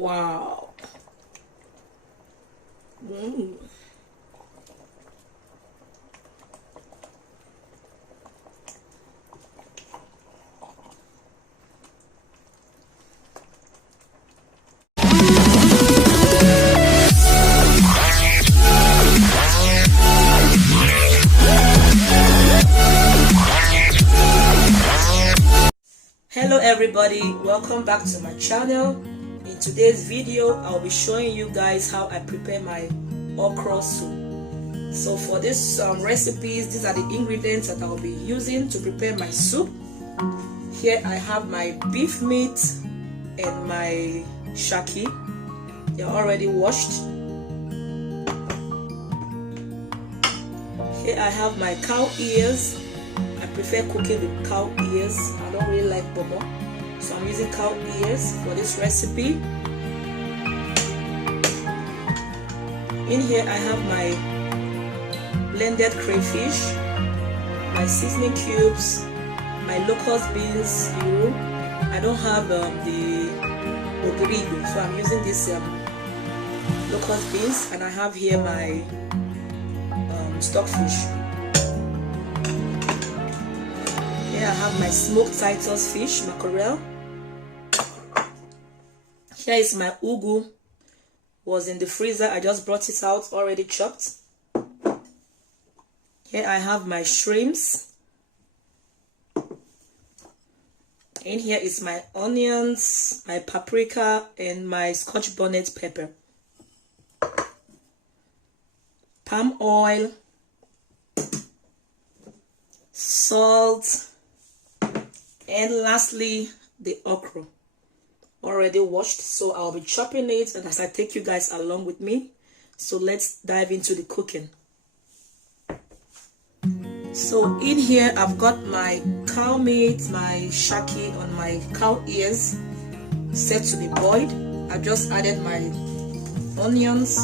Wow. Hello everybody, welcome back to my channel. In today's video I'll be showing you guys how I prepare my okra soup. So for this recipes, these are the ingredients that I'll be using to prepare my soup. Here I have my beef meat and my shaki. They're already washed. Here I have my cow ears. I prefer cooking with cow ears. I don't really like bobo, so I'm using cow ears for this recipe. In here I have my blended crayfish, my seasoning cubes, my locust beans. I don't have the ogirigo, so I'm using this locust beans, and I have here my stockfish. Here I have my smoked Titus fish, mackerel. Here is my ugu. Was in the freezer. I just brought it out, already chopped. Here I have my shrimps. In here is my onions, my paprika, and my Scotch bonnet pepper. Palm oil, salt, and lastly the okra, already washed. So I'll be chopping it, and as I take you guys along with me, so let's dive into the cooking. So in here I've got my cow meat, my shaki on my cow ears set to be boiled. I've just added my onions.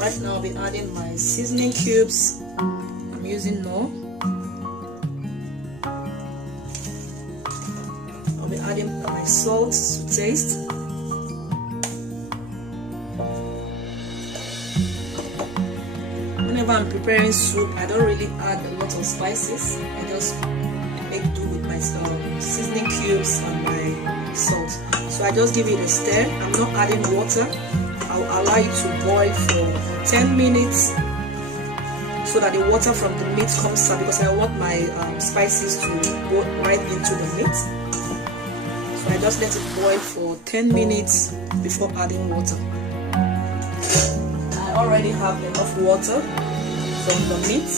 Right now I'll be adding my seasoning cubes. I'm using no. I'll be adding my salt to taste. Whenever I'm preparing soup, I don't really add a lot of spices. I just make do with my seasoning cubes and my salt. So I just give it a stir. I'm not adding water. I'll allow it to boil for 10 minutes so that the water from the meat comes out, because I want my spices to go right into the meat. So I just let it boil for 10 minutes before adding water. I already have enough water from the meat,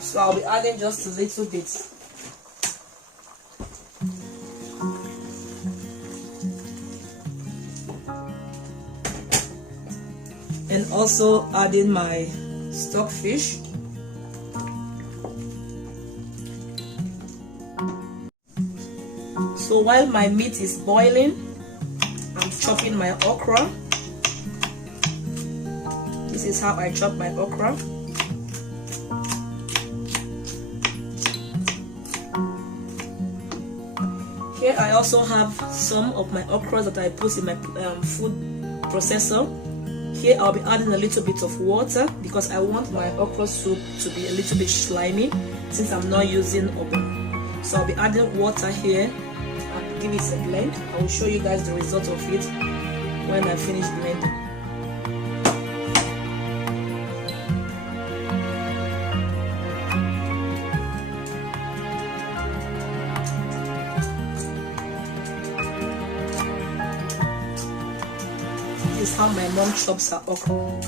so I'll be adding just a little bit. And also adding my stockfish. So while my meat is boiling, I'm chopping my okra. This is how I chop my okra. Here I also have some of my okra that I put in my food processor. Here I'll be adding a little bit of water because I want my okra soup to be a little bit slimy since I'm not using oven. So I'll be adding water here and give it a blend. I will show you guys the result of it when I finish blending. This is how my mom chops her okra.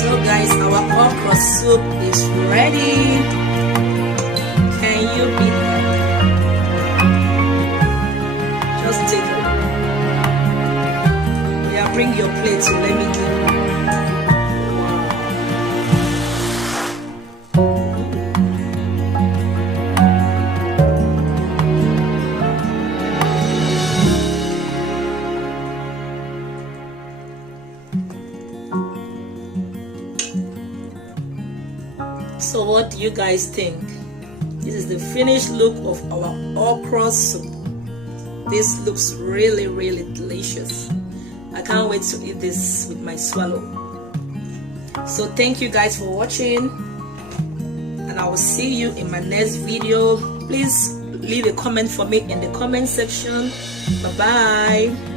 So guys, our okra soup is ready. Can you beat that? Just take it. Yeah, bring your plate so let me give you. So what do you guys think? This is the finished look of our okra soup. This looks really delicious. I can't wait to eat this with my swallow. So thank you guys for watching, and I will see you in my next video. Please leave a comment for me in the comment section. Bye bye.